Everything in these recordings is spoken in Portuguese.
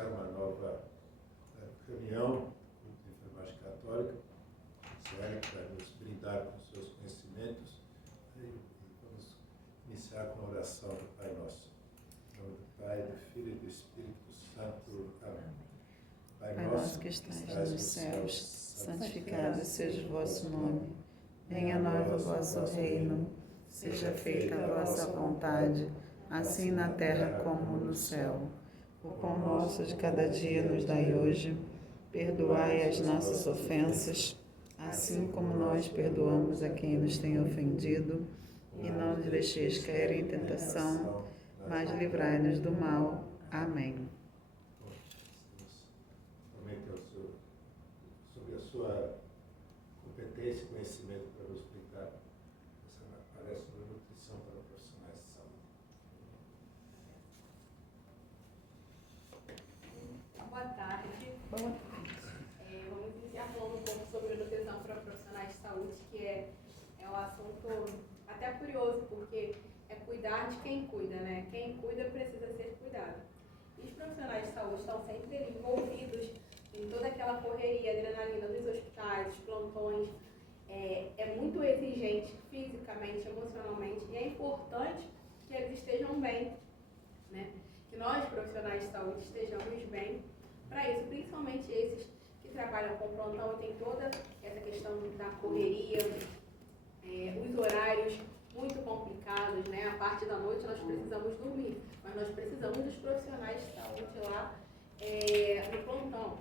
iniciar uma nova reunião de enfermagem católica. Célia vai nos brindar com seus conhecimentos e vamos iniciar com a oração do Pai Nosso. Em nome do Pai, do Filho e do Espírito Santo. Amém. Pai nosso que estais nos céus, santificado seja o vosso nome. Venha a nós o vosso reino. Seja feita a vossa vontade, assim na terra como no céu. O pão nosso de cada dia nos dai hoje. Perdoai as nossas ofensas, assim como nós perdoamos a quem nos tem ofendido. E não nos deixeis cair em tentação, mas livrai-nos do mal. Amém. Sobre a sua competência e conhecimento para nos explicar essa palestra sobre nutrição para profissionais de saúde. Boa tarde. Vamos iniciar falando um pouco sobre nutrição para profissionais de saúde, que é um assunto até curioso, porque é cuidar de quem cuida, né? Quem cuida precisa ser cuidado. E os profissionais de saúde estão sempre envolvidos em toda aquela correria, adrenalina dos hospitais, dos plantões. É muito exigente fisicamente, emocionalmente, e é importante que eles estejam bem, né? Que nós, profissionais de saúde, estejamos bem para isso, principalmente esses que trabalham com plantão e tem toda essa questão da correria, os horários muito complicados, né? A parte da noite nós precisamos dormir, mas nós precisamos dos profissionais de saúde lá no plantão.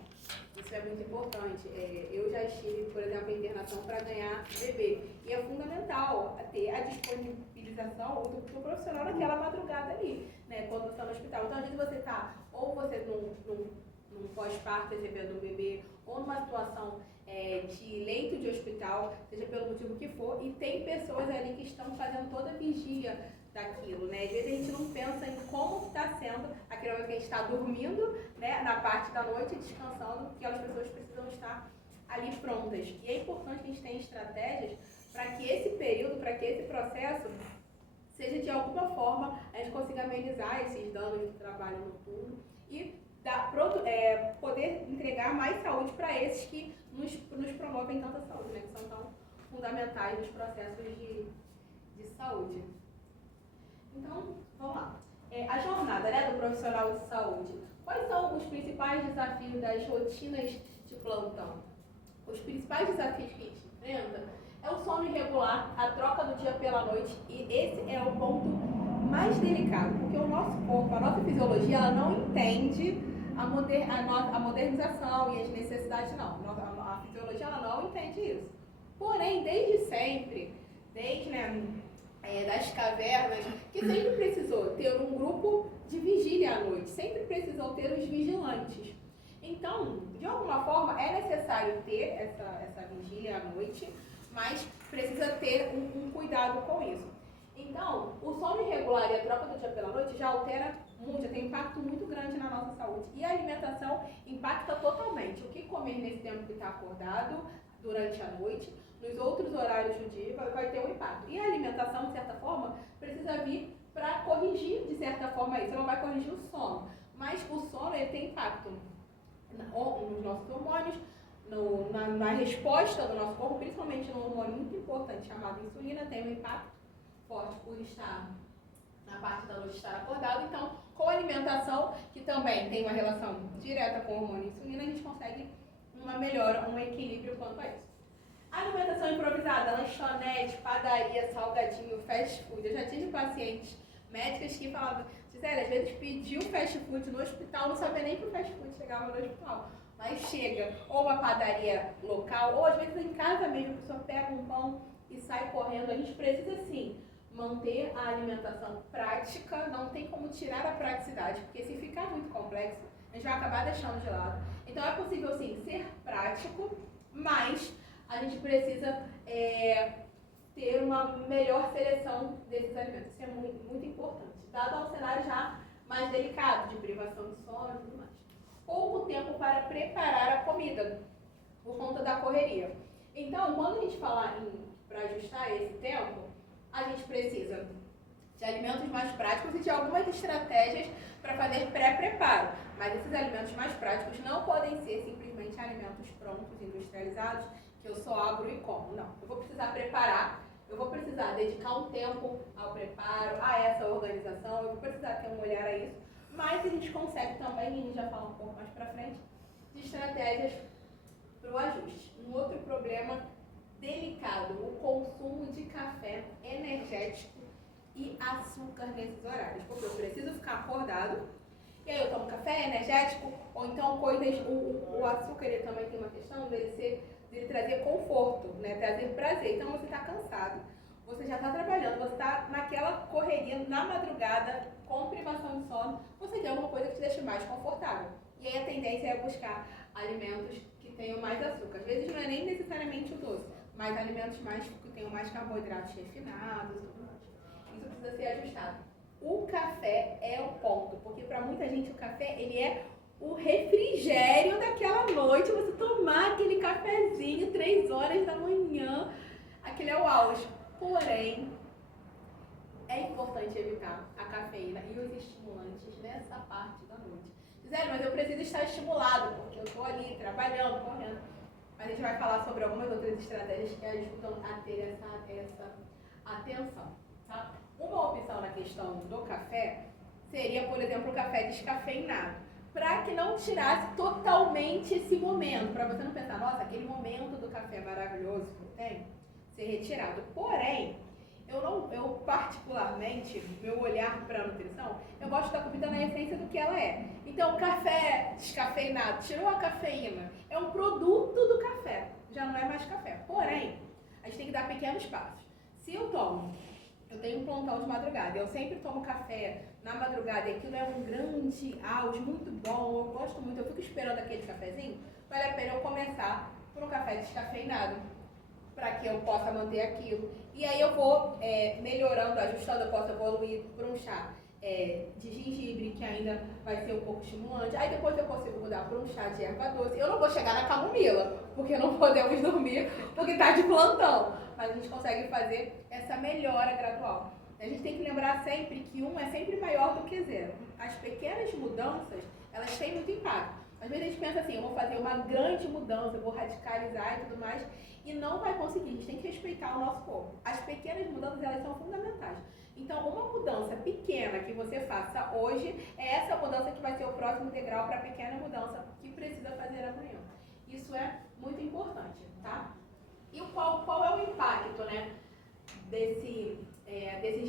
Isso é muito importante. Eu já estive, por exemplo, em internação para ganhar bebê. E é fundamental ter a disponibilização do profissional naquela madrugada ali, né? Quando você está no hospital. Então, às vezes você está, ou você num pós-parto recebendo um bebê, ou numa situação de leito de hospital, seja pelo motivo que for, e tem pessoas ali que estão fazendo toda a vigília daquilo, né? Às vezes a gente não pensa em como está sendo aquele momento que a gente está dormindo, né, na parte da noite, descansando, porque as pessoas precisam estar ali prontas. E é importante que a gente tenha estratégias para que esse período, para que esse processo seja de alguma forma, a gente consiga amenizar esses danos do trabalho noturno e poder entregar mais saúde para esses que nos promovem tanta saúde, né, que são tão fundamentais nos processos de saúde. Então, vamos lá. A jornada, né, do profissional de saúde. Quais são os principais desafios das rotinas de plantão? Os principais desafios que a gente enfrenta é o sono irregular, a troca do dia pela noite, e esse é o ponto mais delicado, porque o nosso corpo, a nossa fisiologia, ela não entende a modernização e as necessidades, não. A fisiologia, ela não entende isso. Porém, desde sempre, das cavernas, que sempre precisou ter um grupo de vigília à noite, sempre precisou ter os vigilantes. Então, de alguma forma, é necessário ter essa vigília à noite, mas precisa ter um cuidado com isso. Então, o sono irregular e a troca do dia pela noite já altera muito, já tem um impacto muito grande na nossa saúde. E a alimentação impacta totalmente. O que comer nesse tempo que está acordado, durante a noite, nos outros horários do dia, vai ter um impacto. E a alimentação, de certa forma, precisa vir para corrigir, de certa forma, isso. Ela não vai corrigir o sono, mas o sono ele tem impacto nos nossos hormônios, na resposta do nosso corpo, principalmente no hormônio muito importante chamado insulina, tem um impacto forte por estar na parte da noite, estar acordado. Então, com a alimentação, que também tem uma relação direta com o hormônio insulina, a gente consegue uma melhora, um equilíbrio quanto a isso. Alimentação improvisada, lanchonete, padaria, salgadinho, fast food. Eu já tive pacientes médicas que falavam, Gisele, às vezes pediu fast food no hospital, não sabia nem que o fast food chegava no hospital. Mas chega, ou uma padaria local, ou às vezes em casa mesmo, a pessoa pega um pão e sai correndo. A gente precisa, sim, manter a alimentação prática, não tem como tirar a praticidade, porque se ficar muito complexo, a gente vai acabar deixando de lado. Então é possível, sim, ser prático, mas a gente precisa ter uma melhor seleção desses alimentos. Isso é muito, muito importante, dado um cenário já mais delicado, de privação de sono e tudo mais. Pouco tempo para preparar a comida, por conta da correria. Então, quando a gente falar para ajustar esse tempo, a gente precisa de alimentos mais práticos e de algumas estratégias para fazer pré-preparo. Mas esses alimentos mais práticos não podem ser simplesmente alimentos prontos, industrializados, que eu só abro e como. Não, eu vou precisar preparar, eu vou precisar dedicar um tempo ao preparo, a essa organização, eu vou precisar ter um olhar a isso. Mas a gente consegue também, e a gente já fala um pouco mais para frente, de estratégias para o ajuste. Um outro problema delicado, o consumo de café energético e açúcar nesses horários. Porque eu preciso ficar acordado, e aí eu tomo café energético, ou então coisas, o açúcar ele também tem uma questão dele trazer conforto, né? Trazer prazer. Então você está cansado, você já está trabalhando, você está naquela correria na madrugada, com privação de sono, você tem alguma coisa que te deixa mais confortável. E aí a tendência é buscar alimentos que tenham mais açúcar. Às vezes não é nem necessariamente o doce, mas alimentos mais que tenham mais carboidratos refinados e tudo mais. Isso precisa ser ajustado. O café é o ponto, porque para muita gente o café ele é o refrigério daquela noite, você tomar aquele cafezinho 3 horas da manhã, aquele é o auge. Porém, é importante evitar a cafeína e os estimulantes nessa parte da noite. Zé, mas eu preciso estar estimulado, porque eu estou ali trabalhando, correndo. Mas a gente vai falar sobre algumas outras estratégias que ajudam a ter essa atenção. Tá? Uma opção na questão do café seria, por exemplo, o café descafeinado, para que não tirasse totalmente esse momento, para você não pensar, nossa, aquele momento do café maravilhoso que eu tenho, ser retirado. Porém, eu particularmente, meu olhar para a nutrição, eu gosto da comida na essência do que ela é. Então, café descafeinado, tirou a cafeína, é um produto do café, já não é mais café. Porém, a gente tem que dar pequenos passos. Se eu tenho um plantão de madrugada, eu sempre tomo café na madrugada e aquilo é um grande auge, muito bom, eu gosto muito, eu fico esperando aquele cafezinho, vale a pena eu começar por um café descafeinado, para que eu possa manter aquilo. E aí eu vou melhorando, ajustando, eu posso evoluir para um chá de gengibre, que ainda vai ser um pouco estimulante. Aí depois eu consigo mudar para um chá de erva doce. Eu não vou chegar na camomila, porque não podemos dormir, porque está de plantão. Mas a gente consegue fazer essa melhora gradual. A gente tem que lembrar sempre que 1 é sempre maior do que 0. As pequenas mudanças, elas têm muito impacto. Às vezes a gente pensa assim, eu vou fazer uma grande mudança, eu vou radicalizar e tudo mais, e não vai conseguir. A gente tem que respeitar o nosso corpo. As pequenas mudanças, elas são fundamentais. Então, uma mudança pequena que você faça hoje, é essa mudança que vai ser o próximo degrau para a pequena mudança que precisa fazer amanhã. Isso é muito importante, tá? E qual é o impacto, né, desses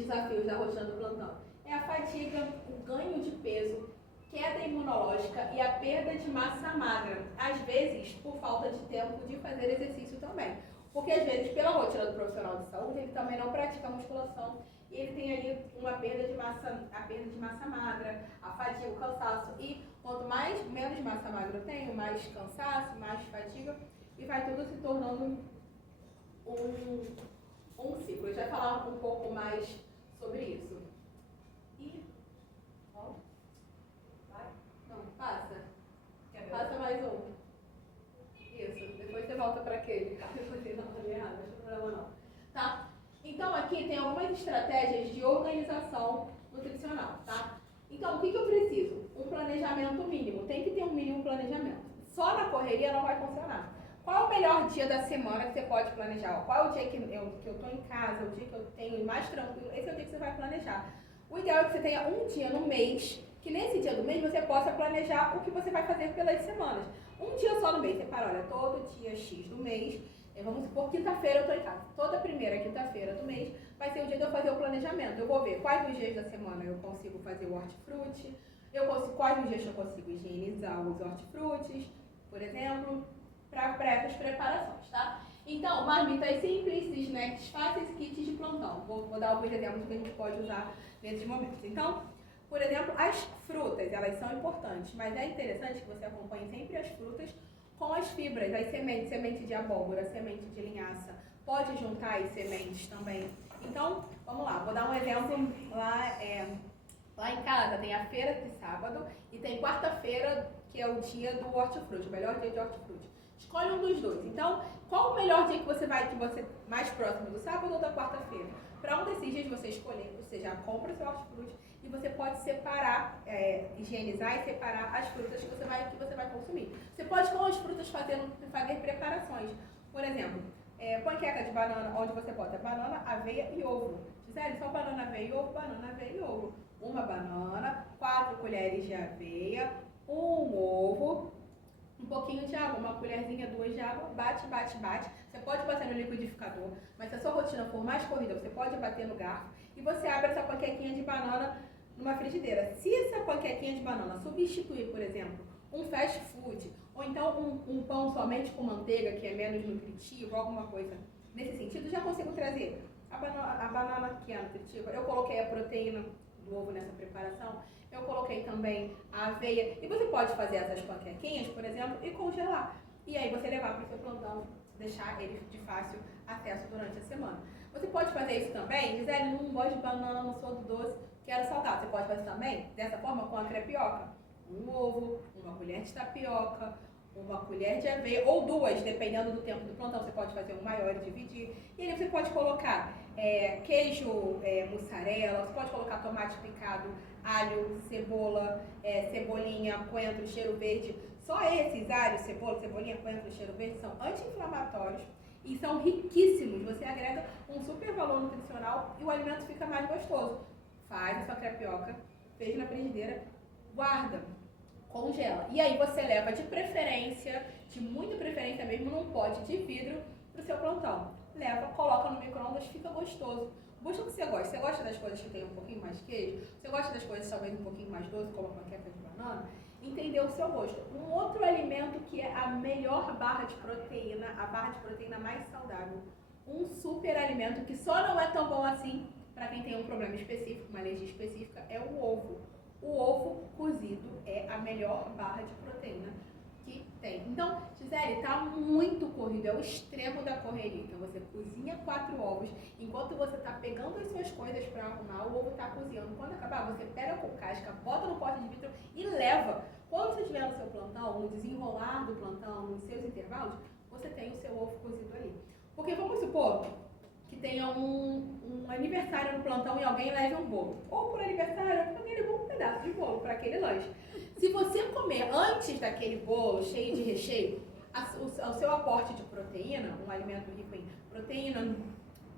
desafios da rotina do plantão? É a fadiga, o ganho de peso, queda imunológica e a perda de massa magra, às vezes por falta de tempo de fazer exercício também. Porque às vezes, pela rotina do profissional de saúde, ele também não pratica musculação e ele tem ali a perda de massa magra, a fadiga, o cansaço. E quanto menos massa magra eu tenho, mais cansaço, mais fadiga, e vai tudo se tornando um ciclo. A gente vai falar um pouco mais sobre isso. Passa. Passa mais um. Isso. Depois você volta para aquele. Depois não, tá errado. Não tem problema não. Tá? Então aqui tem algumas estratégias de organização nutricional, tá? Então o que eu preciso? Um planejamento mínimo. Tem que ter um mínimo planejamento. Só na correria não vai funcionar. Qual é o melhor dia da semana que você pode planejar? Qual é o dia que eu estou em casa, o dia que eu tenho mais tranquilo? Esse é o dia que você vai planejar. O ideal é que você tenha um dia no mês, que nesse dia do mês você possa planejar o que você vai fazer pelas semanas. Um dia só no mês, você para, olha, todo dia X do mês, vamos supor, quinta-feira eu estou em casa. Toda primeira quinta-feira do mês vai ser o dia de eu fazer o planejamento. Eu vou ver quais os dias da semana eu consigo fazer o hortifruti, quais os dias eu consigo higienizar os hortifrutis, por exemplo, para essas preparações, tá? Então, marmitas simples, snacks fáceis e kits de plantão. Vou dar alguns exemplos que a gente pode usar nesses momentos. Então, por exemplo, as frutas, elas são importantes, mas é interessante que você acompanhe sempre as frutas com as fibras, as sementes, semente de abóbora, semente de linhaça. Pode juntar as sementes também. Então, vamos lá, vou dar um exemplo lá em casa. Tem a feira de sábado e tem quarta-feira, que é o dia do hortifruti, o melhor dia de hortifruti. Escolhe um dos dois. Então, qual o melhor dia que você mais próximo do sábado ou da quarta-feira? Para um desses dias você escolher, você já compra seu hortifruti e você pode separar, higienizar e separar as frutas que você vai consumir. Você pode, com as frutas, fazer preparações. Por exemplo, panqueca de banana, onde você bota banana, aveia e ovo. Gisele, só banana, aveia e ovo, banana, aveia e ovo. Uma banana, 4 colheres de aveia, um ovo, um pouquinho de água, uma colherzinha, 2 de água, bate, bate, bate. Você pode bater no liquidificador, mas se a sua rotina for mais corrida, você pode bater no garfo e você abre essa panquequinha de banana numa frigideira. Se essa panquequinha de banana substituir, por exemplo, um fast food, ou então um pão somente com manteiga, que é menos nutritivo, alguma coisa nesse sentido, já consigo trazer a banana que é nutritiva. Eu coloquei a proteína do ovo nessa preparação, eu coloquei também a aveia, e você pode fazer essas panquequinhas, por exemplo, e congelar. E aí você levar para o seu plantão, deixar eles de fácil acesso durante a semana. Você pode fazer isso também, Gisele, não gosto de banana, não sou do doce, quero salgado. Você pode fazer também, dessa forma, com a crepioca. Um ovo, uma colher de tapioca, uma colher de aveia, ou 2, dependendo do tempo do plantão. Você pode fazer um maior e dividir. E aí você pode colocar queijo, mussarela, você pode colocar tomate picado, alho, cebola, cebolinha, coentro, cheiro verde. Só esses, alho, cebola, cebolinha, coentro, cheiro verde, são anti-inflamatórios e são riquíssimos. Você agrega um super valor nutricional e o alimento fica mais gostoso. Faz a sua crepioca, fez na frigideira, guarda, congela. E aí você leva de preferência, de muita preferência mesmo, num pote de vidro para o seu plantão. Leva, coloca no micro-ondas, fica gostoso. Busca o que você gosta. Você gosta das coisas que tem um pouquinho mais de queijo? Você gosta das coisas talvez um pouquinho mais doce, como a panqueca de banana? Entender o seu gosto. Um outro alimento que é a melhor barra de proteína, a barra de proteína mais saudável. Um super alimento que só não é tão bom assim para quem tem um problema específico, uma alergia específica, é o ovo. O ovo cozido é a melhor barra de proteína que tem. Então, Gisele, tá muito corrido, é o extremo da correria. Então você cozinha 4 ovos, enquanto você tá pegando as suas coisas para arrumar, o ovo tá cozinhando. Quando acabar, você pega com casca, bota no pote de vidro e leva. Quando você estiver no seu plantão, no desenrolar do plantão, nos seus intervalos, você tem o seu ovo cozido ali. Porque vamos supor que tenha um aniversário no plantão e alguém leve um bolo. Ou por aniversário, alguém levou um pedaço de bolo para aquele lanche. Se você comer antes daquele bolo cheio de recheio, o seu aporte de proteína, um alimento rico em proteína,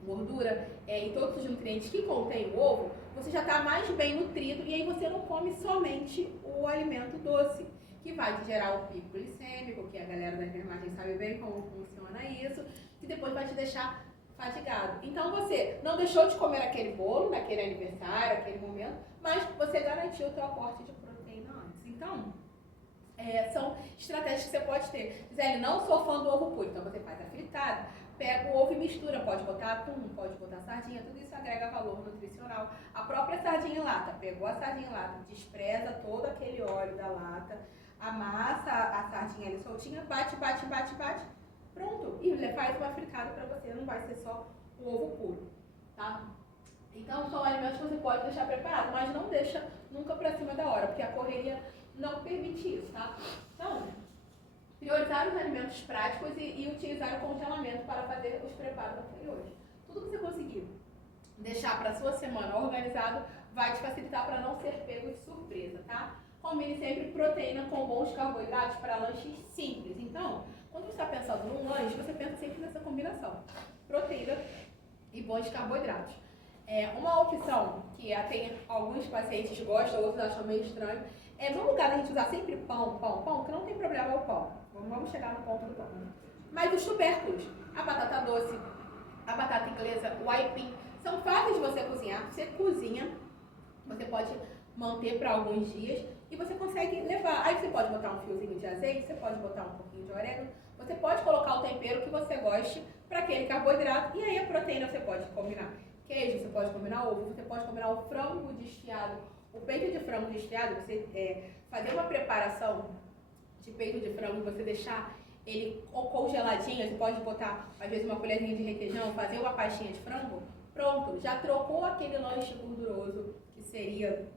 gordura e todos os nutrientes que contém o ovo, você já está mais bem nutrido e aí você não come somente o alimento doce, que vai te gerar o pico glicêmico, que a galera da enfermagem sabe bem como funciona isso, que depois vai te deixar fatigado. Então você não deixou de comer aquele bolo, naquele aniversário, aquele momento, mas você garantiu o seu aporte de proteína antes. Então, são estratégias que você pode ter. Gisele, não sou fã do ovo puro, então você faz a fritada, pega o ovo e mistura, pode botar atum, pode botar sardinha, tudo isso agrega valor nutricional. A própria sardinha em lata, pegou a sardinha em lata, despreza todo aquele óleo da lata, amassa a sardinha ali soltinha, bate, bate, bate, bate, pronto. E faz uma fritada para você, não vai ser só o ovo puro, tá? Então são alimentos que você pode deixar preparado, mas não deixa nunca para cima da hora, porque a correria não permite isso, tá? Então, priorizar os alimentos práticos e utilizar o congelamento para fazer os preparos anteriores. Tudo que você conseguir deixar para a sua semana organizado vai te facilitar para não ser pego de surpresa, tá? Combine sempre proteína com bons carboidratos para lanches simples. Então, quando você está pensando num lanche, você pensa sempre nessa combinação. Proteína e bons carboidratos. Uma opção que tem alguns pacientes gostam, outros acham meio estranho, no lugar da gente usar sempre pão, que não tem problema o pão. Vamos chegar no ponto do pão. Mas os tubérculos, a batata doce, a batata inglesa, o aipim, são fáceis de você cozinhar. Você cozinha, você pode manter para alguns dias e você consegue levar. Aí você pode botar um fiozinho de azeite, você pode botar um pouquinho de orégano, você pode colocar o tempero que você goste para aquele carboidrato e aí a proteína você pode combinar queijo, você pode combinar ovo, você pode combinar o frango desfiado, o peito de frango desfiado, você fazer uma preparação de peito de frango e você deixar ele congeladinho, você pode botar às vezes uma colherzinha de requeijão, fazer uma pastinha de frango, pronto, já trocou aquele lanche gorduroso que seria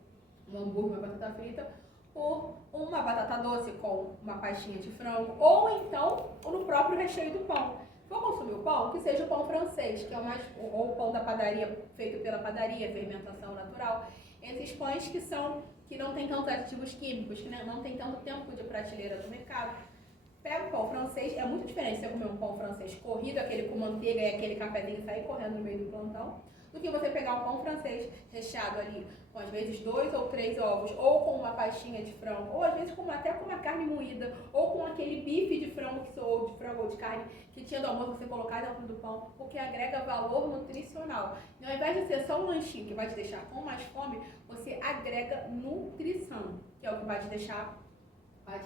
um hambúrguer, uma batata frita, por uma batata doce com uma pastinha de frango, ou então no próprio recheio do pão. Se for consumir o pão, que seja o pão francês, que é o mais, ou o pão da padaria, feito pela padaria, fermentação natural. esses pães que não tem tantos aditivos químicos, que não tem tanto tempo de prateleira no mercado. Pega o pão francês, é muito diferente você comer um pão francês corrido, aquele com manteiga e aquele cafezinho sair correndo no meio do plantão, do que você pegar um pão francês recheado ali com às vezes 2 ou 3 ovos, ou com uma pastinha de frango, ou às vezes até com uma carne moída, ou com aquele bife de frango ou de carne que tinha do almoço, você colocar dentro do pão, porque agrega valor nutricional. E ao invés de ser só um lanchinho que vai te deixar com mais fome, você agrega nutrição, que é o que vai te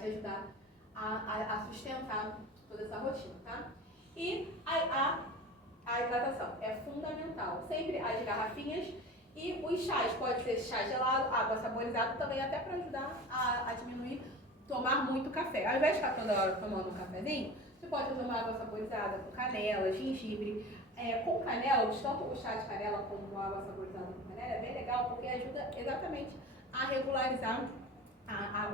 ajudar a sustentar toda essa rotina, tá? E a hidratação é fundamental. Sempre as garrafinhas e os chás. Pode ser chá gelado, água saborizada também, até para ajudar a diminuir tomar muito café. Ao invés de ficar toda hora tomando um cafezinho, você pode fazer uma água saborizada com canela, gengibre. Com canela, tanto o chá de canela como a água saborizada com canela é bem legal porque ajuda exatamente a regularizar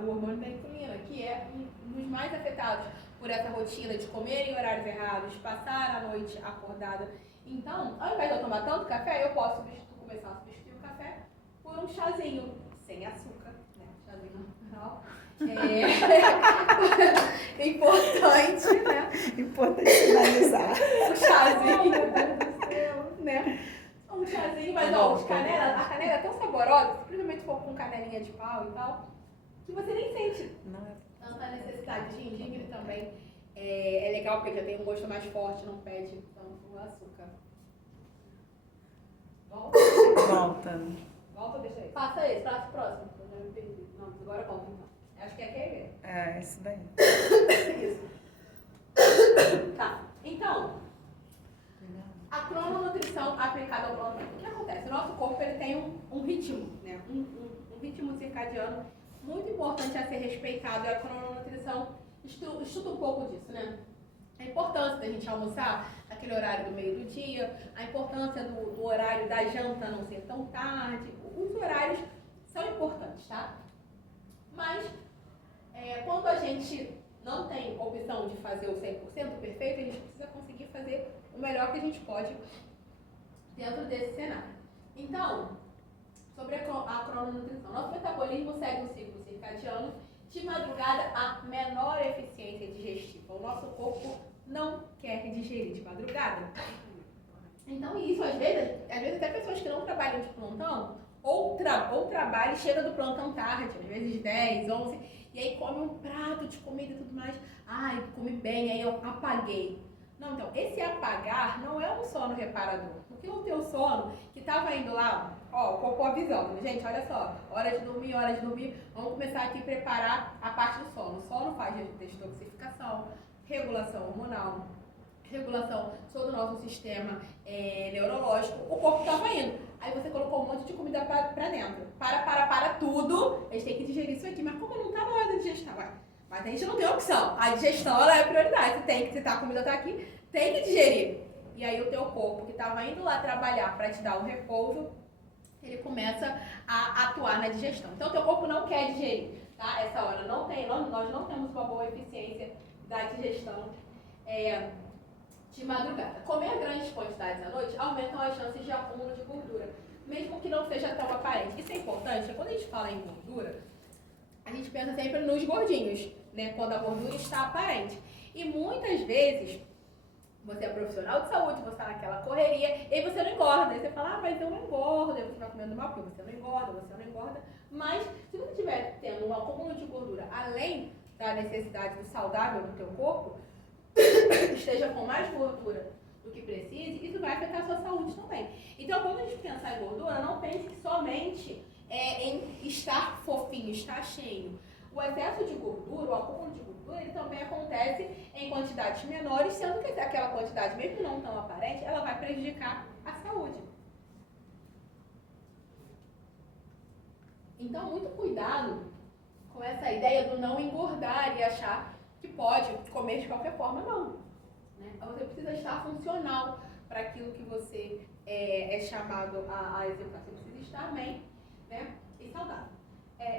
o hormônio da insulina, que é um dos mais afetados por essa rotina de comer em horários errados, passar a noite acordada. Então, ao invés de eu tomar tanto café, eu posso começar a substituir o café por um chazinho sem açúcar, né? Chazinho natural. Importante, né? Importante finalizar. Um chazinho, meu Deus do céu, né? Um chazinho, mas ó, a canela é tão saborosa, principalmente se for com canelinha de pau e tal, que você nem sente tanta necessidade. De gengibre também é legal porque já tem um gosto mais forte, não pede tanto açúcar. Volta. Volta, deixa aí. Passa esse, passa o próximo. Eu já me perdi. Não, agora volta então. Acho que é aquele. É, isso daí. Isso. Tá, então, a crononutrição aplicada ao plantão. O que acontece? O nosso corpo ele tem um ritmo, né? Um ritmo circadiano muito importante a ser respeitado. E a crononutrição estuda um pouco disso, né? A importância da gente almoçar naquele horário do meio do dia, a importância do horário da janta não ser tão tarde. Os horários são importantes, tá? Mas, quando a gente não tem opção de fazer o 100% perfeito, a gente precisa conseguir fazer o melhor que a gente pode dentro desse cenário. Então, sobre a crononutrição, nosso metabolismo segue um ciclo circadiano. De madrugada, a menor eficiência digestiva. O nosso corpo não quer digerir de madrugada. Então, isso, às vezes até pessoas que não trabalham de plantão, ou trabalham e chegam do plantão tarde, às vezes 10, 11, e aí come um prato de comida e tudo mais. Ai, comi bem, aí eu apaguei. Não, então, esse apagar não é um sono reparador. Porque o teu sono, que estava indo lá, ó, o corpo avisando, gente, olha só, hora de dormir, vamos começar aqui a preparar a parte do sono. O sono faz detoxificação, regulação hormonal, regulação todo o nosso sistema neurológico. O corpo estava indo. Aí você colocou um monte de comida para dentro. Para tudo, a gente tem que digerir isso aqui. Mas como não está na hora da digestão? Mas a gente não tem opção. A digestão ela é a prioridade. Se a comida está aqui, tem que digerir. E aí o teu corpo, que estava indo lá trabalhar para te dar um repouso, ele começa a atuar na digestão. Então o teu corpo não quer digerir, tá? Essa hora nós não temos uma boa eficiência da digestão de madrugada. Comer grandes quantidades à noite aumentam as chances de acúmulo de gordura, mesmo que não seja tão aparente. Isso é importante, quando a gente fala em gordura, a gente pensa sempre nos gordinhos, né? Quando a gordura está aparente. E muitas vezes, você é profissional de saúde, você está naquela correria, e aí você não engorda. Aí você fala, mas eu não engordo. Aí você vai comendo mal, porque você não engorda. Mas, se você estiver tendo um acúmulo de gordura, além da necessidade do saudável do teu corpo, esteja com mais gordura do que precise, isso vai afetar a sua saúde também. Então, quando a gente pensar em gordura, não pense somente em estar fofinho, estar cheio. O excesso de gordura, o acúmulo de gordura, ele também acontece em quantidades menores, sendo que aquela quantidade, mesmo não tão aparente, ela vai prejudicar a saúde. Então, muito cuidado com essa ideia do não engordar e achar que pode comer de qualquer forma, não. Né? Você precisa estar funcional para aquilo que você é chamado a executar. Você precisa estar bem, né? E saudável.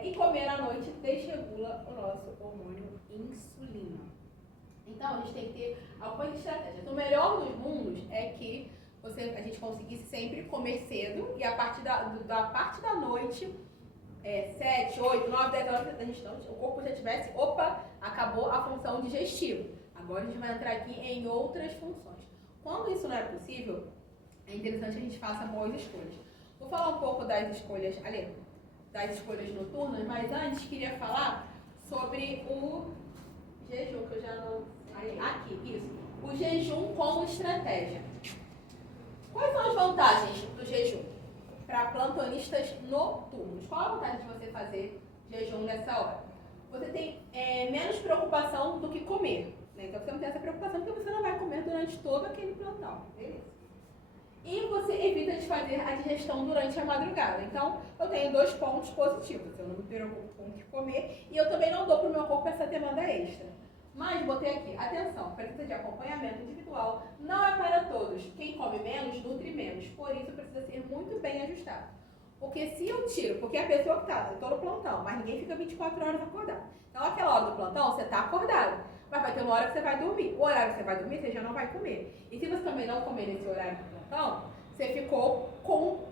E comer à noite desregula o nosso hormônio insulina. Então, a gente tem que ter algumas estratégias. O melhor dos mundos é que a gente conseguisse sempre comer cedo e a partir da parte da noite, 7, 8, 9, 10 horas da gente, o corpo já tivesse, acabou a função digestiva. Agora a gente vai entrar aqui em outras funções. Quando isso não é possível, é interessante que a gente faça boas escolhas. Vou falar um pouco das escolhas, das escolhas noturnas, mas antes queria falar sobre o jejum, que eu já não... Aqui, isso. O jejum como estratégia. Quais são as vantagens do jejum para plantonistas noturnos? Qual a vantagem de você fazer jejum nessa hora? Você tem menos preocupação do que comer, né? Então você não tem essa preocupação porque você não vai comer durante todo aquele plantão, beleza? E você evita de fazer a digestão durante a madrugada. Então, eu tenho 2 pontos positivos. Eu não me preocupo com o que comer e eu também não dou para o meu corpo essa demanda extra. Mas botei aqui, atenção, precisa de acompanhamento individual, não é para todos. Quem come menos, nutre menos. Por isso, precisa ser muito bem ajustado. Porque se eu tiro, porque a pessoa que está, eu estou no plantão, mas ninguém fica 24 horas acordado. Então, aquela hora do plantão, você está acordado. Mas vai ter uma hora que você vai dormir. O horário que você vai dormir, você já não vai comer. E se você também não comer nesse horário do plantão, você ficou com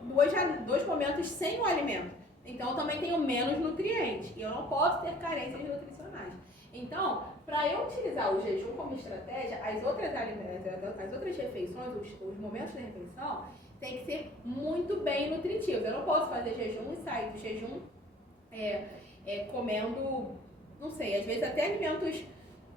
2 momentos sem o alimento. Então, eu também tenho menos nutrientes. E eu não posso ter carências nutricionais. Então, para eu utilizar o jejum como estratégia, as outras refeições, os momentos da refeição, tem que ser muito bem nutritivos. Eu não posso fazer jejum e sair do jejum comendo, não sei, às vezes até alimentos,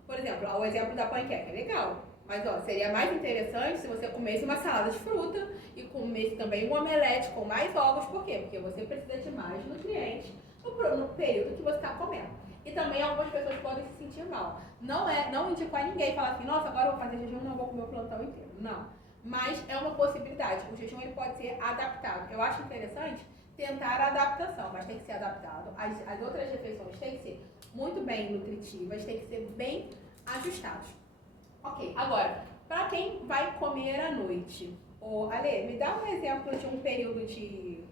por exemplo, o exemplo da panqueca, é legal. Mas seria mais interessante se você comesse uma salada de fruta e comesse também um omelete com mais ovos. Por quê? Porque você precisa de mais nutrientes no período que você está comendo. E também algumas pessoas podem se sentir mal. Não indicar ninguém falar assim, nossa, agora eu vou fazer jejum e não vou comer o plantão inteiro. Não. Mas é uma possibilidade. O jejum ele pode ser adaptado. Eu acho interessante tentar a adaptação, mas tem que ser adaptado. As outras refeições têm que ser muito bem nutritivas, têm que ser bem ajustadas. Ok, agora, para quem vai comer à noite? Ale, me dá um exemplo de um período de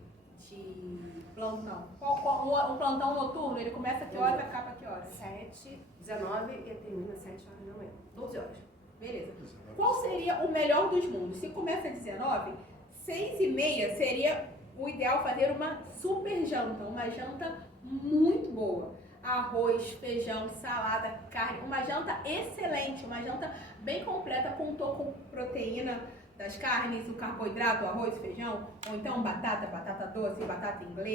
plantão. Um plantão noturno, ele começa a que horas e acaba a que horas? 7, 19 e termina às 7 horas da manhã. 12 horas. Beleza. Qual seria o melhor dos mundos? Se começa às 19, 6h30 seria o ideal fazer uma super janta, uma janta muito boa. Arroz, feijão, salada, carne, uma janta excelente, uma janta bem completa com proteína das carnes, o carboidrato, o arroz, feijão, ou então batata doce, batata inglesa.